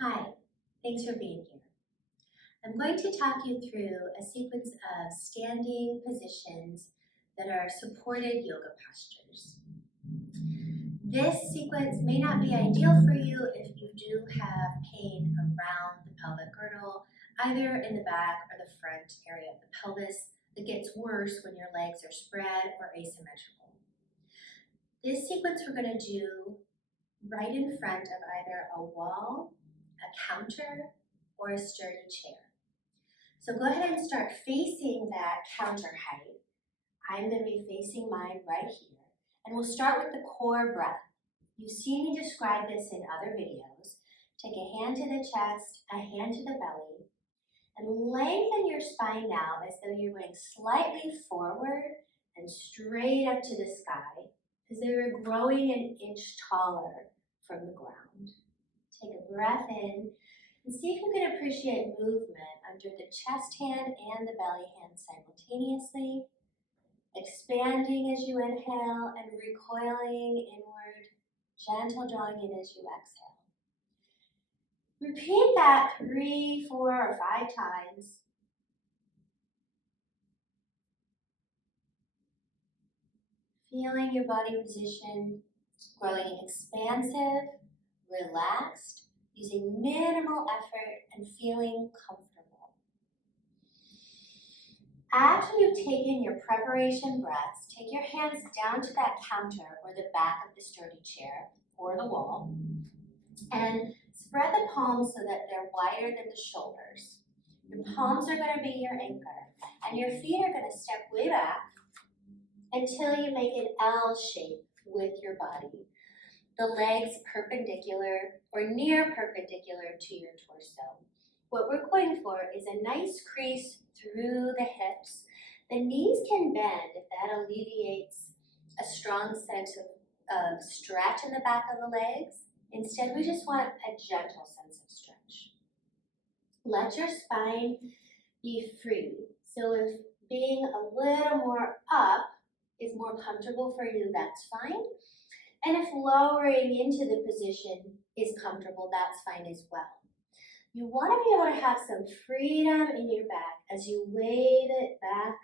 Hi, thanks for being here. I'm going to talk you through a sequence of standing positions that are supported yoga postures. This sequence may not be ideal for you if you do have pain around the pelvic girdle, either in the back or the front area of the pelvis that gets worse when your legs are spread or asymmetrical. This sequence we're going to do right in front of either a wall, a counter, or a sturdy chair. So go ahead and start facing that counter height. I'm going to be facing mine right here. And we'll start with the core breath. You've seen me describe this in other videos. Take a hand to the chest, a hand to the belly, and lengthen your spine now as though you're going slightly forward and straight up to the sky, as though you're growing an inch taller from the ground. Take a breath in and see if you can appreciate movement under the chest hand and the belly hand simultaneously, expanding as you inhale and recoiling inward, gentle drawing in as you exhale. Repeat that 3, 4, or 5 times. Feeling your body position growing expansive, relaxed, using minimal effort and feeling comfortable. After you've taken your preparation breaths, take your hands down to that counter or the back of the sturdy chair or the wall and spread the palms so that they're wider than the shoulders. Your palms are going to be your anchor and your feet are going to step way back until you make an L shape with your body. The legs perpendicular or near perpendicular to your torso. What we're going for is a nice crease through the hips. The knees can bend if that alleviates a strong sense of stretch in the back of the legs. Instead, we just want a gentle sense of stretch. Let your spine be free. So if being a little more up is more comfortable for you, that's fine. And if lowering into the position is comfortable, that's fine as well. You want to be able to have some freedom in your back as you wave it back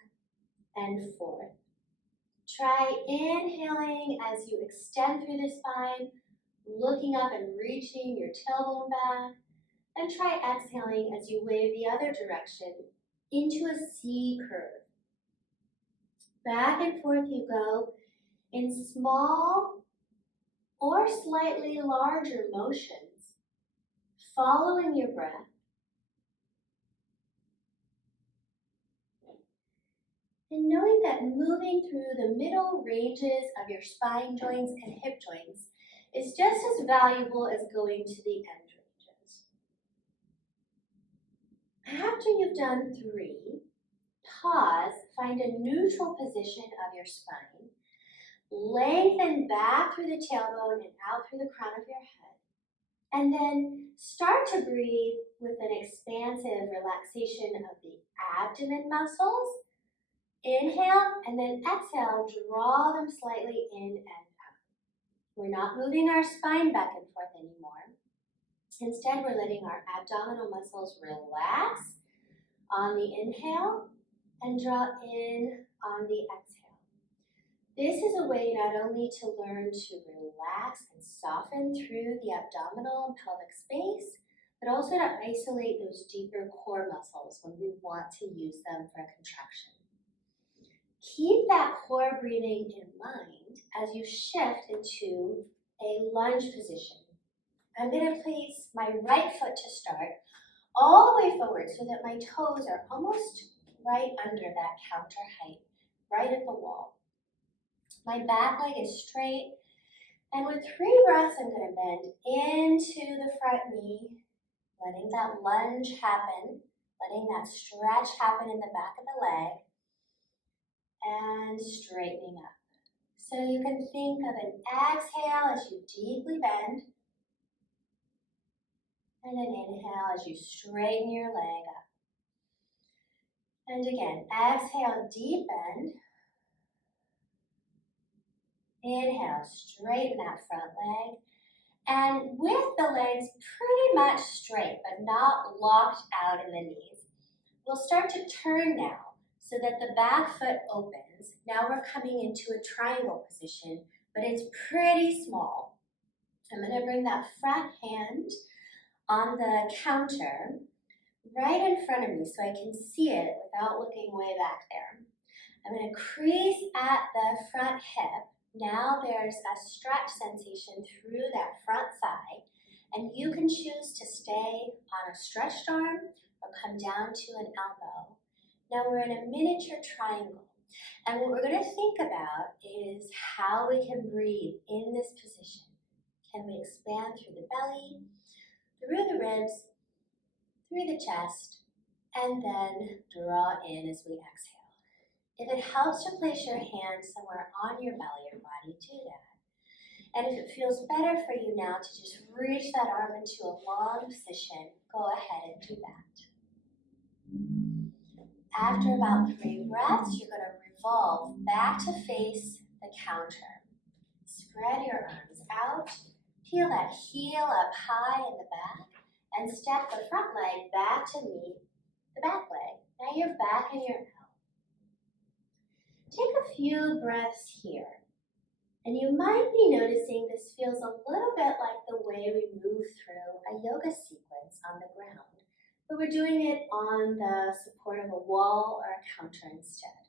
and forth. Try inhaling as you extend through the spine, looking up and reaching your tailbone back, and try exhaling as you wave the other direction into a C curve. Back and forth you go in small or slightly larger motions, following your breath. And knowing that moving through the middle ranges of your spine joints and hip joints is just as valuable as going to the end ranges. After you've done 3, pause, find a neutral position of your spine. Lengthen back through the tailbone and out through the crown of your head. And then start to breathe with an expansive relaxation of the abdomen muscles. Inhale and then exhale, draw them slightly in and out. We're not moving our spine back and forth anymore. Instead, we're letting our abdominal muscles relax on the inhale and draw in on the exhale. This is a way not only to learn to relax and soften through the abdominal and pelvic space, but also to isolate those deeper core muscles when we want to use them for contraction. Keep that core breathing in mind as you shift into a lunge position. I'm going to place my right foot to start all the way forward so that my toes are almost right under that counter height, right at the wall. My back leg is straight, and with 3 breaths, I'm going to bend into the front knee, letting that lunge happen, letting that stretch happen in the back of the leg, and straightening up. So you can think of an exhale as you deeply bend, and an inhale as you straighten your leg up. And again, exhale, deep bend. Inhale, straighten that front leg. And with the legs pretty much straight, but not locked out in the knees, we'll start to turn now so that the back foot opens. Now we're coming into a triangle position, but it's pretty small. I'm going to bring that front hand on the counter right in front of me so I can see it without looking way back there. I'm going to crease at the front hip. Now there's a stretch sensation through that front thigh, and you can choose to stay on a stretched arm or come down to an elbow. Now we're in a miniature triangle, and what we're going to think about is how we can breathe in this position. Can we expand through the belly, through the ribs, through the chest, and then draw in as we exhale. If it helps to place your hand somewhere on your belly or body, do that. And if it feels better for you now to just reach that arm into a long position, go ahead and do that. After about 3 breaths, you're going to revolve back to face the counter. Spread your arms out, peel that heel up high in the back, and step the front leg back to meet the back leg. Now you're back in your L. Take a few breaths here. And you might be noticing this feels a little bit like the way we move through a yoga sequence on the ground, but we're doing it on the support of a wall or a counter instead.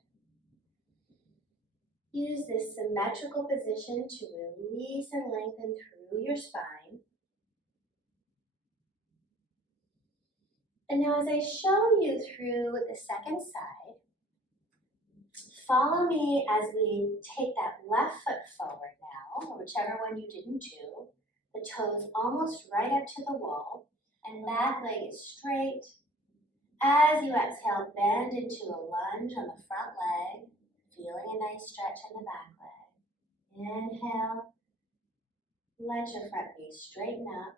Use this symmetrical position to release and lengthen through your spine. And now as I show you through the second side, follow me as we take that left foot forward now, or whichever one you didn't do. The toes almost right up to the wall, and back leg is straight. As you exhale, bend into a lunge on the front leg, feeling a nice stretch in the back leg. Inhale, let your front knee straighten up.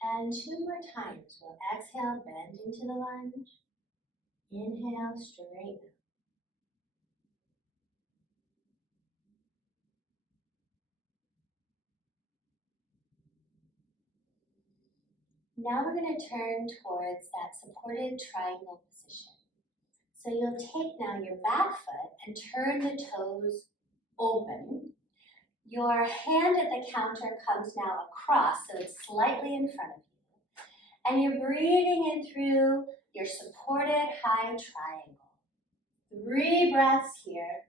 And 2 more times. We'll exhale, bend into the lunge. Inhale, straighten up. Now we're going to turn towards that supported triangle position. So you'll take now your back foot and turn the toes open. Your hand at the counter comes now across, so it's slightly in front of you. And you're breathing in through your supported high triangle. 3 breaths here.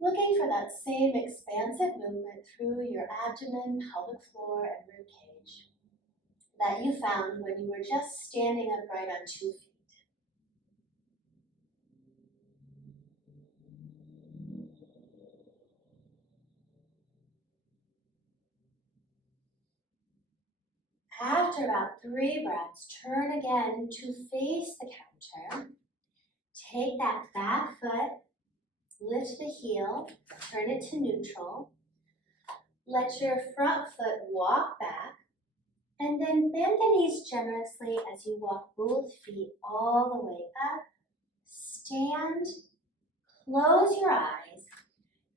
Looking for that same expansive movement through your abdomen, pelvic floor, and rib cage that you found when you were just standing upright on 2 feet. After about 3 breaths, turn again to face the counter. Take that back foot, lift the heel, turn it to neutral. Let your front foot walk back, and then bend the knees generously as you walk both feet all the way up. Stand, close your eyes,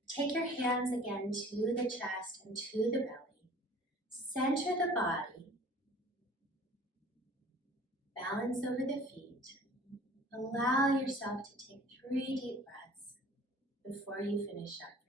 take your hands again to the chest and to the belly. Center the body. Balance over the feet. Allow yourself to take 3 deep breaths before you finish up.